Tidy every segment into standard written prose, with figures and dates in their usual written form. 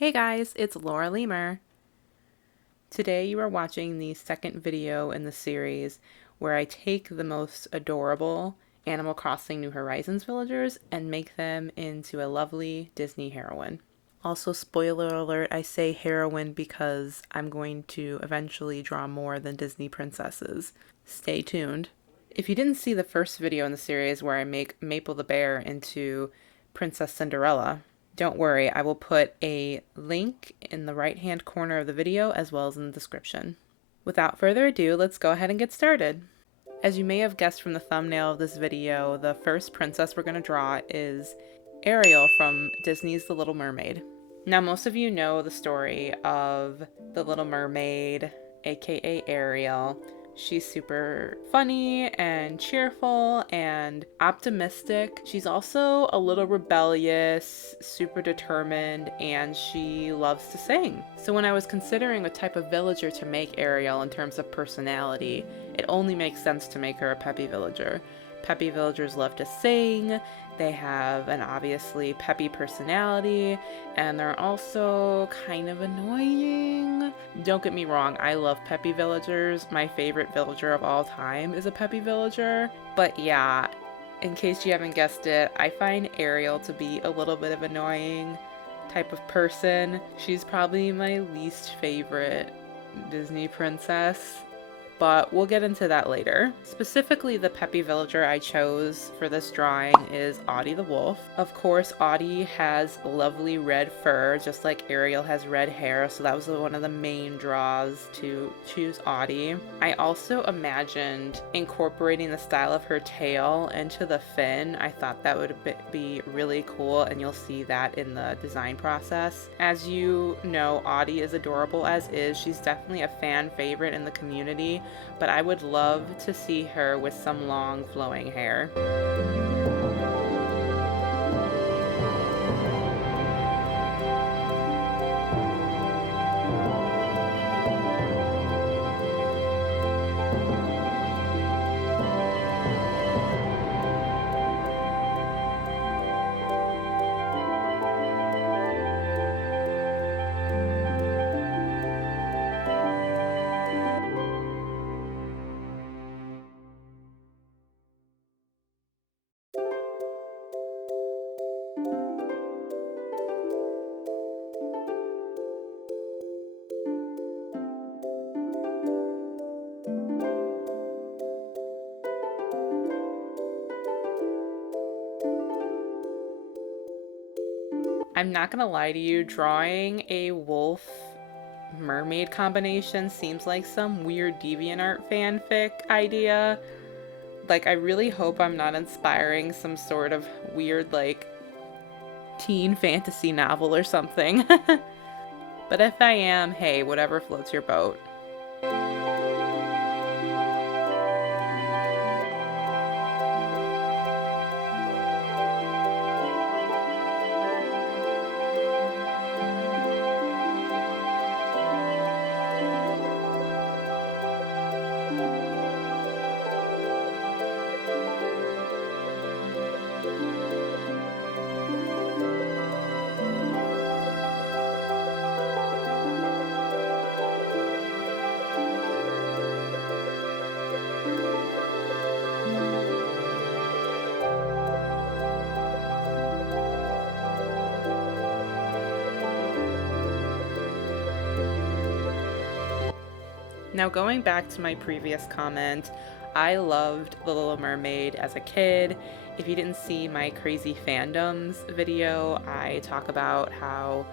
Hey guys, it's Laura Lemur. Today you are watching the second video in the series where I take the most adorable Animal Crossing New Horizons villagers and make them into a lovely Disney heroine. Also, spoiler alert, I say heroine because I'm going to eventually draw more than Disney princesses. Stay tuned. If you didn't see the first video in the series where I make Maple the Bear into Princess Cinderella, don't worry, I will put a link in the right-hand corner of the video as well as in the description. Without further ado, let's go ahead and get started. As you may have guessed from the thumbnail of this video, the first princess we're going to draw is Ariel from Disney's The Little Mermaid. Now, most of you know the story of The Little Mermaid, aka Ariel. She's super funny and cheerful and optimistic. She's also a little rebellious, super determined, and she loves to sing. So when I was considering what type of villager to make Ariel in terms of personality, it only makes sense to make her a peppy villager. Peppy villagers love to sing, they have an obviously peppy personality, and they're also kind of annoying. Don't get me wrong, I love peppy villagers. My favorite villager of all time is a peppy villager. But yeah, in case you haven't guessed it, I find Ariel to be a little bit of annoying type of person. She's probably my least favorite Disney princess, but we'll get into that later. Specifically, the peppy villager I chose for this drawing is Audie the wolf. Of course, Audie has lovely red fur, just like Ariel has red hair, so that was one of the main draws to choose Audie. I also imagined incorporating the style of her tail into the fin. I thought that would be really cool, and you'll see that in the design process. As you know, Audie is adorable as is. She's definitely a fan favorite in the community, but I would love to see her with some long flowing hair. I'm not gonna lie to you, drawing a wolf mermaid combination seems like some weird DeviantArt fanfic idea. Like, I really hope I'm not inspiring some sort of weird, like, teen fantasy novel or something. But if I am, hey, whatever floats your boat. Now, going back to my previous comment, I loved The Little Mermaid as a kid. If you didn't see my crazy fandoms video, I talk about how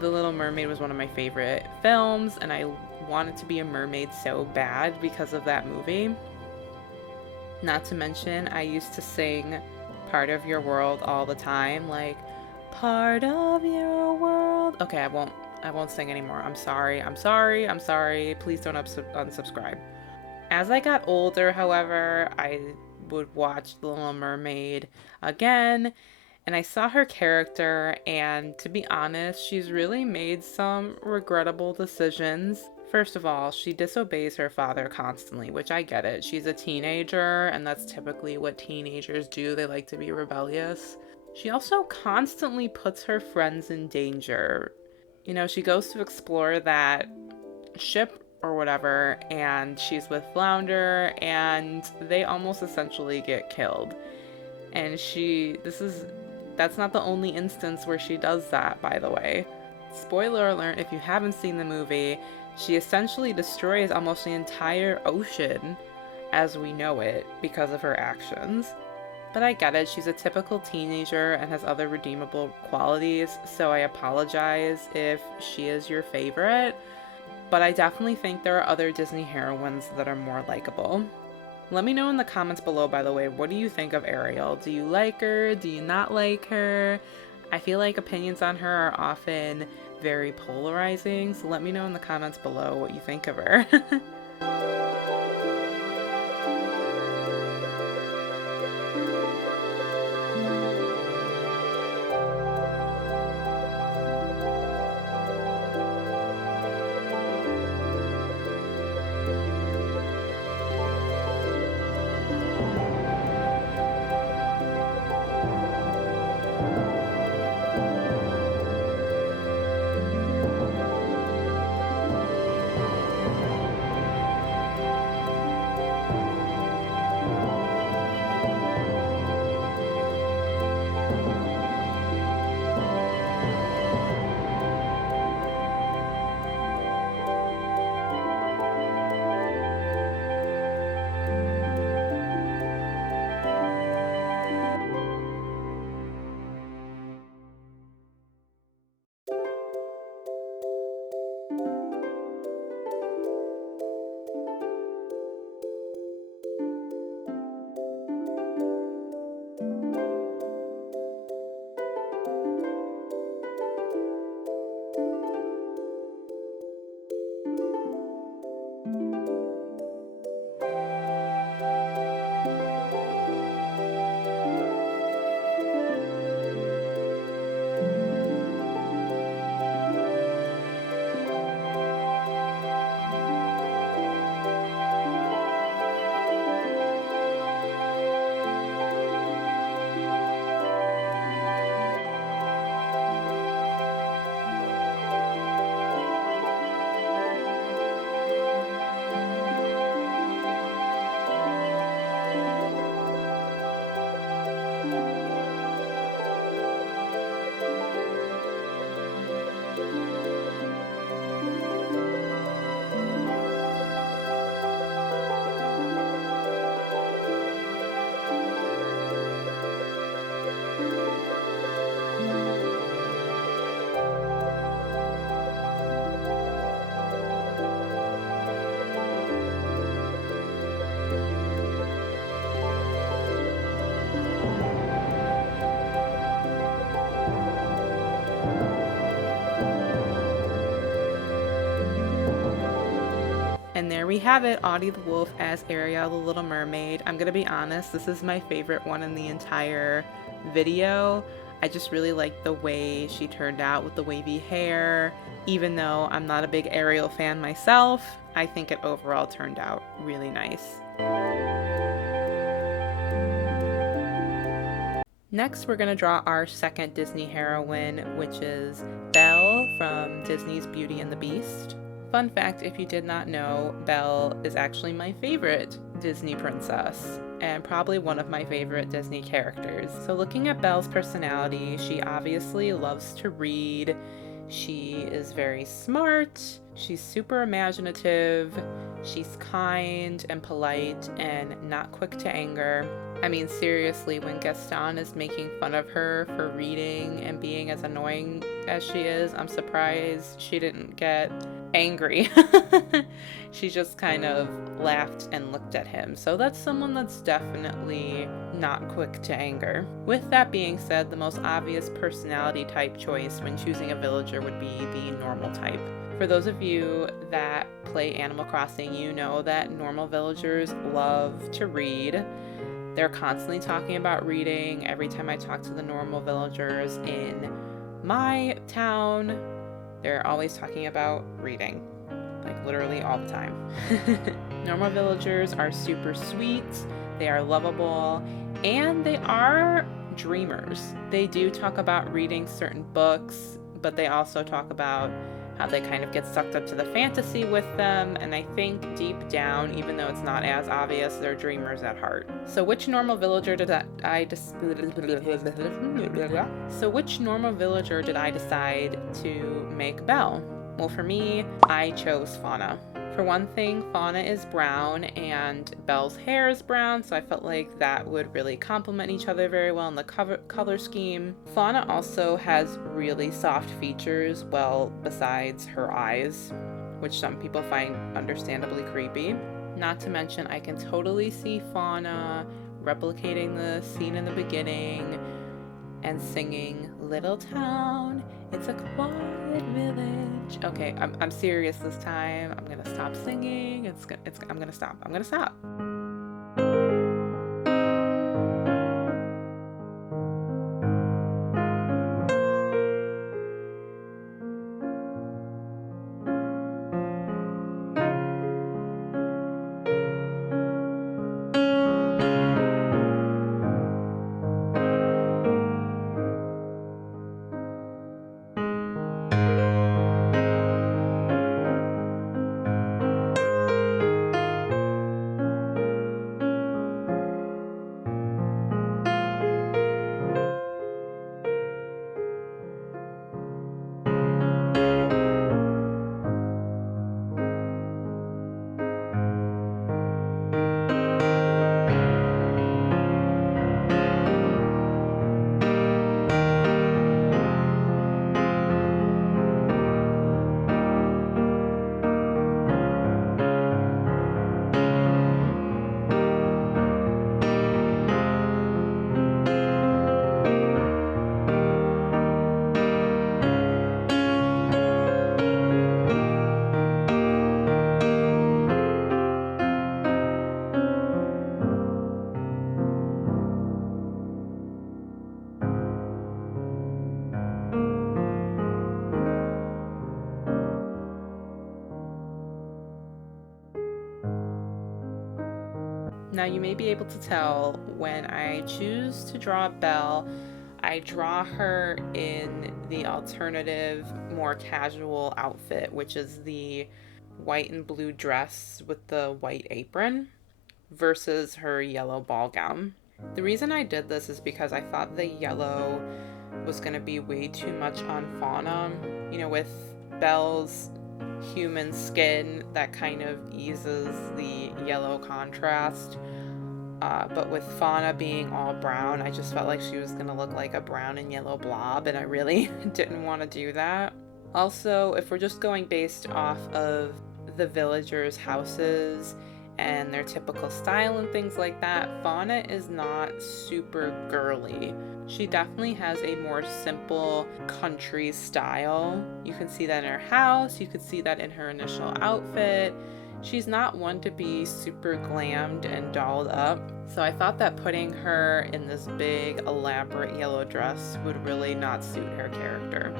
The Little Mermaid was one of my favorite films, and I wanted to be a mermaid so bad because of that movie. Not to mention, I used to sing Part of Your World all the time, like, part of your world. Okay, I won't sing anymore. I'm sorry. Please don't unsubscribe. As I got older, however, I would watch The Little Mermaid again, and I saw her character, and to be honest, she's really made some regrettable decisions. First of all, she disobeys her father constantly, which I get it. She's a teenager, and that's typically what teenagers do. They like to be rebellious. She also constantly puts her friends in danger. You know, she goes to explore that ship or whatever, and she's with Flounder, and they almost essentially get killed. And that's not the only instance where she does that, by the way. Spoiler alert, if you haven't seen the movie, she essentially destroys almost the entire ocean as we know it because of her actions. But I get it, she's a typical teenager and has other redeemable qualities, so I apologize if she is your favorite. But I definitely think there are other Disney heroines that are more likable. Let me know in the comments below, by the way, what do you think of Ariel? Do you like her? Do you not like her? I feel like opinions on her are often very polarizing, so let me know in the comments below what you think of her. And there we have it, Audie the Wolf as Ariel the Little Mermaid. I'm gonna be honest, this is my favorite one in the entire video. I just really like the way she turned out with the wavy hair. Even though I'm not a big Ariel fan myself, I think it overall turned out really nice. Next, we're gonna draw our second Disney heroine, which is Belle from Disney's Beauty and the Beast. Fun fact, if you did not know, Belle is actually my favorite Disney princess and probably one of my favorite Disney characters. So looking at Belle's personality, she obviously loves to read. She is very smart. She's super imaginative. She's kind and polite and not quick to anger. I mean, seriously, when Gaston is making fun of her for reading and being as annoying as she is, I'm surprised she didn't get angry. She just kind of laughed and looked at him. So that's someone that's definitely not quick to anger. With that being said, the most obvious personality type choice when choosing a villager would be the normal type. For those of you that play Animal Crossing, you know that normal villagers love to read. They're constantly talking about reading. Every time I talk to the normal villagers in my town, they're always talking about reading. Like literally all the time. Normal villagers are super sweet, they are lovable, and they are dreamers. They do talk about reading certain books, but they also talk about how they kind of get sucked up to the fantasy with them, and I think deep down, even though it's not as obvious, they're dreamers at heart. So which normal villager did I decide to make Belle? Well, for me, I chose Fauna. For one thing, Fauna is brown and Belle's hair is brown, so I felt like that would really complement each other very well in the color scheme. Fauna also has really soft features, well, besides her eyes, which some people find understandably creepy. Not to mention, I can totally see Fauna replicating the scene in the beginning and singing "Little Town, it's a quiet village." Okay, I'm serious this time. I'm gonna stop singing. I'm gonna stop. Now you may be able to tell when I choose to draw Belle, I draw her in the alternative, more casual outfit, which is the white and blue dress with the white apron versus her yellow ball gown. The reason I did this is because I thought the yellow was going to be way too much on Fauna. You know, with Belle's human skin, that kind of eases the yellow contrast. But with Fauna being all brown, I just felt like she was going to look like a brown and yellow blob, and I really didn't want to do that. Also, if we're just going based off of the villagers' houses and their typical style and things like that, Fauna is not super girly. She definitely has a more simple country style. You can see that in her house, you could see that in her initial outfit. She's not one to be super glammed and dolled up, so I thought that putting her in this big, elaborate yellow dress would really not suit her character.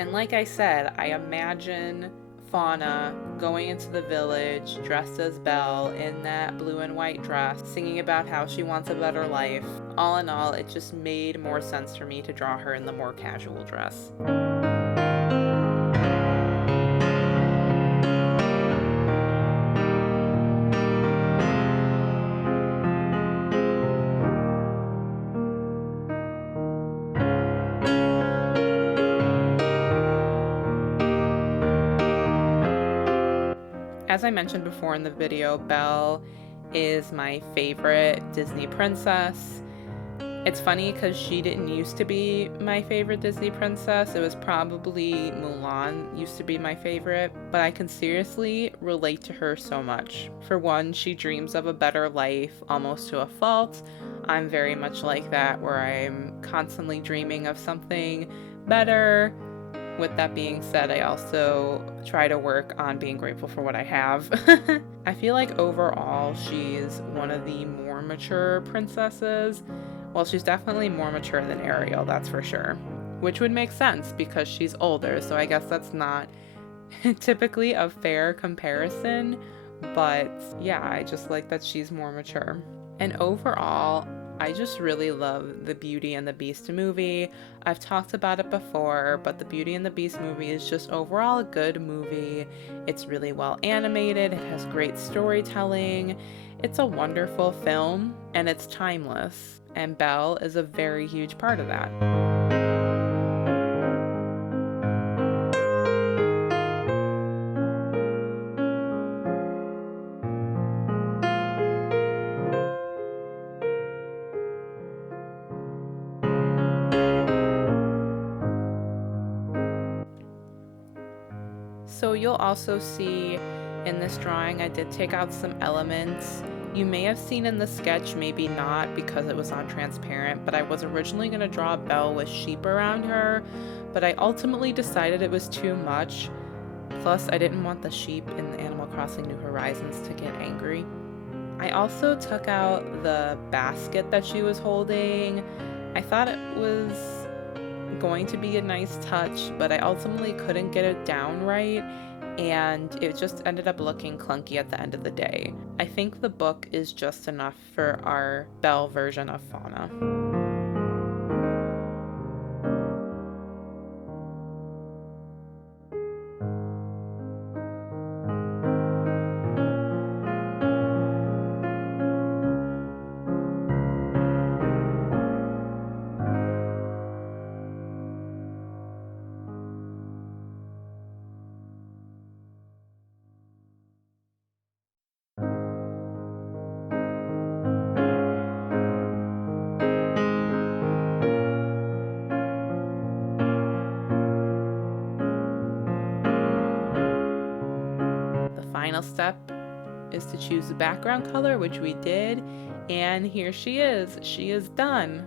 And like I said, I imagine Fauna going into the village dressed as Belle in that blue and white dress, singing about how she wants a better life. All in all, it just made more sense for me to draw her in the more casual dress. As I mentioned before in the video, Belle is my favorite Disney princess. It's funny because she didn't used to be my favorite Disney princess. It was probably Mulan used to be my favorite, but I can seriously relate to her so much. For one, she dreams of a better life almost to a fault. I'm very much like that, where I'm constantly dreaming of something better. With that being said, I also try to work on being grateful for what I have. I feel like overall she's one of the more mature princesses. Well, she's definitely more mature than Ariel, that's for sure. Which would make sense because she's older, so I guess that's not typically a fair comparison. But yeah, I just like that she's more mature. And overall, I just really love the Beauty and the Beast movie. I've talked about it before, but the Beauty and the Beast movie is just overall a good movie. It's really well animated, it has great storytelling, it's a wonderful film, and it's timeless. And Belle is a very huge part of that. So you'll also see in this drawing I did take out some elements. You may have seen in the sketch, maybe not because it was on transparent, but I was originally going to draw Belle with sheep around her, but I ultimately decided it was too much. Plus, I didn't want the sheep in the Animal Crossing New Horizons to get angry. I also took out the basket that she was holding. I thought it was going to be a nice touch, but I ultimately couldn't get it down right, and it just ended up looking clunky at the end of the day. I think the book is just enough for our Belle version of Fauna. Final step is to choose the background color, which we did, and here she is. She is done.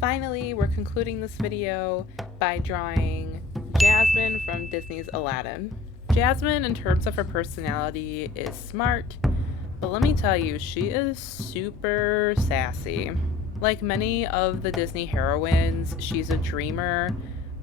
Finally, we're concluding this video by drawing Jasmine from Disney's Aladdin. Jasmine, in terms of her personality, is smart, but let me tell you, she is super sassy. Like many of the Disney heroines, she's a dreamer,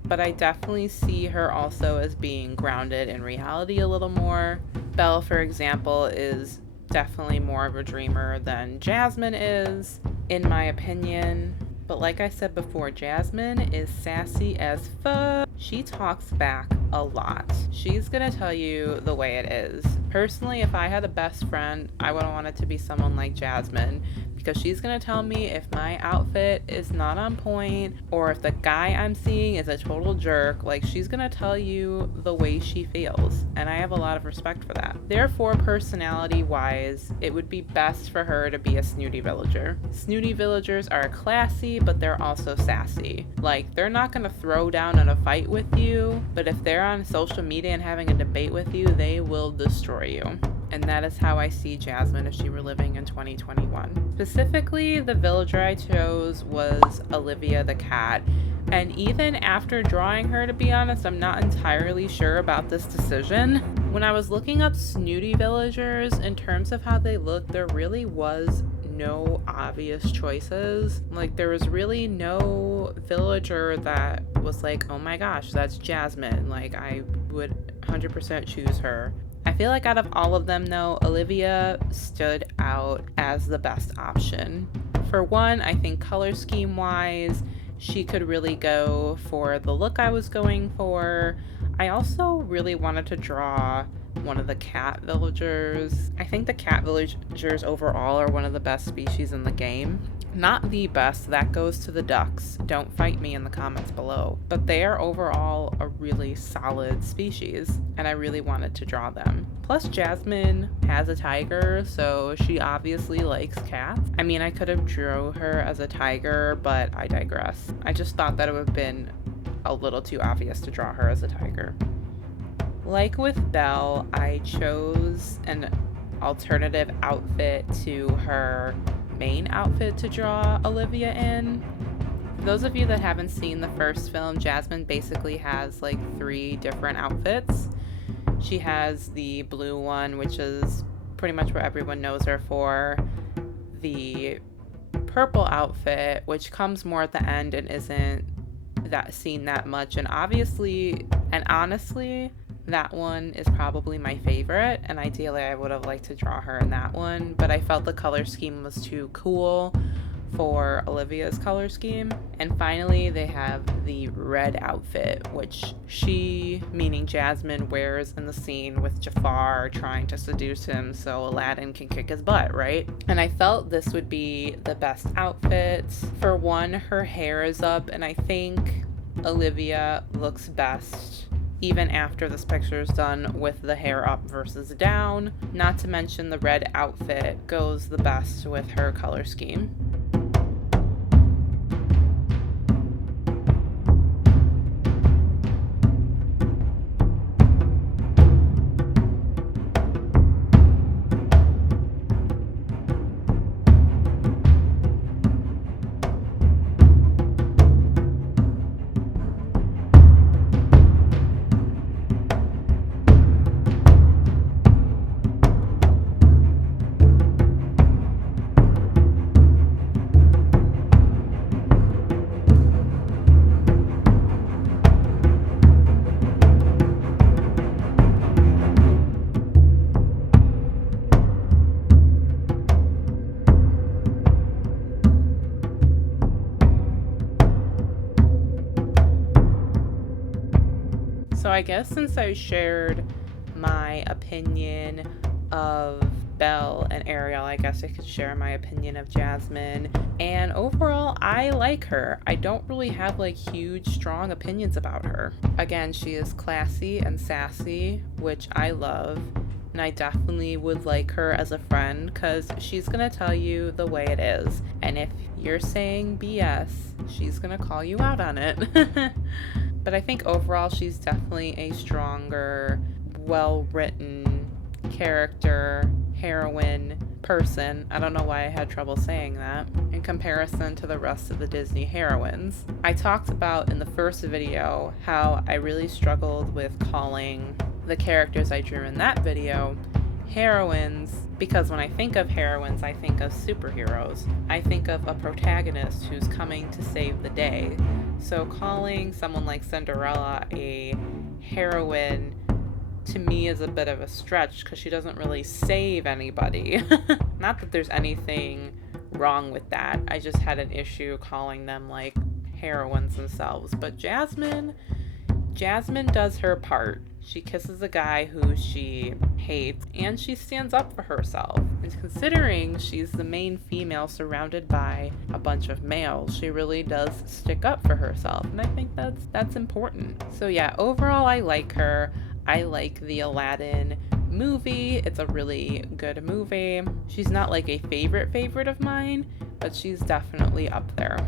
but I definitely see her also as being grounded in reality a little more. Belle, for example, is definitely more of a dreamer than Jasmine is, in my opinion. But like I said before, Jasmine is sassy as fuck. She talks back a lot. She's gonna tell you the way it is. Personally, if I had a best friend, I would want it to be someone like Jasmine, because she's gonna tell me if my outfit is not on point or if the guy I'm seeing is a total jerk. Like, she's gonna tell you the way she feels, and I have a lot of respect for that. Therefore, personality wise, it would be best for her to be a snooty villager. Snooty villagers are classy, but they're also sassy. Like, they're not gonna throw down in a fight with you, but if they're on social media and having a debate with you, they will destroy you. And that is how I see Jasmine if she were living in 2021. Specifically, the villager I chose was Olivia the cat. And even after drawing her, to be honest, I'm not entirely sure about this decision. When I was looking up snooty villagers, in terms of how they look, there really was no obvious choices. Like, there was really no villager that was like, oh my gosh, that's Jasmine. Like, I would 100% choose her. I feel like out of all of them though, Olivia stood out as the best option. For one, I think color scheme wise, she could really go for the look I was going for. I also really wanted to draw one of the cat villagers. I think the cat villagers overall are one of the best species in the game. Not the best, that goes to the ducks. Don't fight me in the comments below. But they are overall a really solid species, and I really wanted to draw them. Plus, Jasmine has a tiger, so she obviously likes cats. I mean, I could have drew her as a tiger, but I digress. I just thought that it would have been a little too obvious to draw her as a tiger. Like with Belle, I chose an alternative outfit to her main outfit to draw Olivia in. For those of you that haven't seen the first film, Jasmine basically has like 3 different outfits. She has the blue one, which is pretty much what everyone knows her for. The purple outfit, which comes more at the end and isn't that seen that much, and obviously And honestly, that one is probably my favorite, and ideally I would have liked to draw her in that one, but I felt the color scheme was too cool for Olivia's color scheme. And finally, they have the red outfit, which she, meaning Jasmine, wears in the scene with Jafar trying to seduce him so Aladdin can kick his butt, right? And I felt this would be the best outfit. For one, her hair is up, and I think Olivia looks best even after this picture is done with the hair up versus down. Not to mention the red outfit goes the best with her color scheme. So I guess since I shared my opinion of Belle and Ariel, I guess I could share my opinion of Jasmine. And overall, I like her. I don't really have like huge, strong opinions about her. Again, she is classy and sassy, which I love. And I definitely would like her as a friend because she's going to tell you the way it is. And if you're saying BS, she's going to call you out on it. But I think overall she's definitely a stronger, well-written character, heroine, person. I don't know why I had trouble saying that, in comparison to the rest of the Disney heroines. I talked about in the first video how I really struggled with calling the characters I drew in that video heroines, because when I think of heroines, I think of superheroes. I think of a protagonist who's coming to save the day. So calling someone like Cinderella a heroine to me is a bit of a stretch because she doesn't really save anybody. Not that there's anything wrong with that. I just had an issue calling them like heroines themselves. But Jasmine does her part. She kisses a guy who she hates, and she stands up for herself. And considering she's the main female surrounded by a bunch of males, she really does stick up for herself, and I think that's important. So yeah, overall I like her. I like the Aladdin movie. It's a really good movie. She's not like a favorite of mine, but she's definitely up there.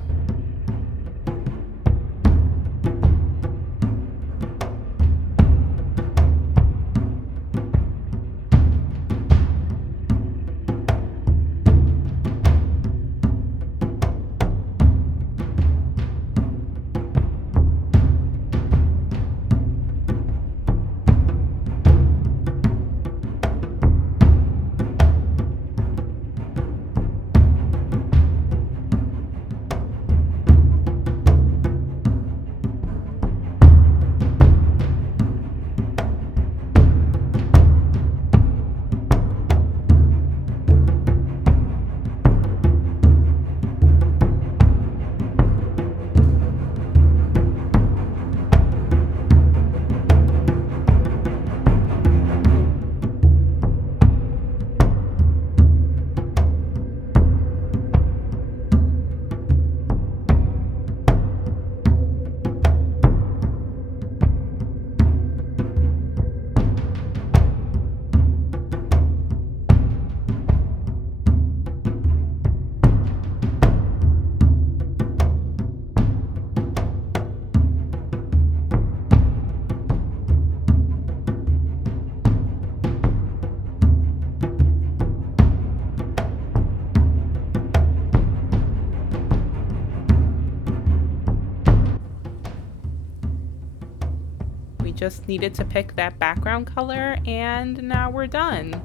Just needed to pick that background color, and now we're done.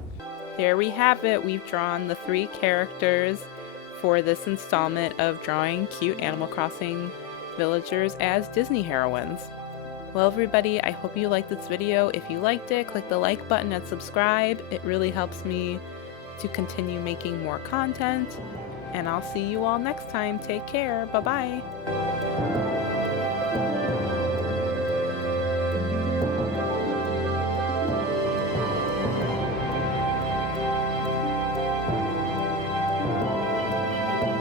There we have it. We've drawn the 3 characters for this installment of drawing cute Animal Crossing villagers as Disney heroines. Well, everybody, I hope you liked this video. If you liked it, click the like button and subscribe. It really helps me to continue making more content. And I'll see you all next time. Take care. Bye-bye.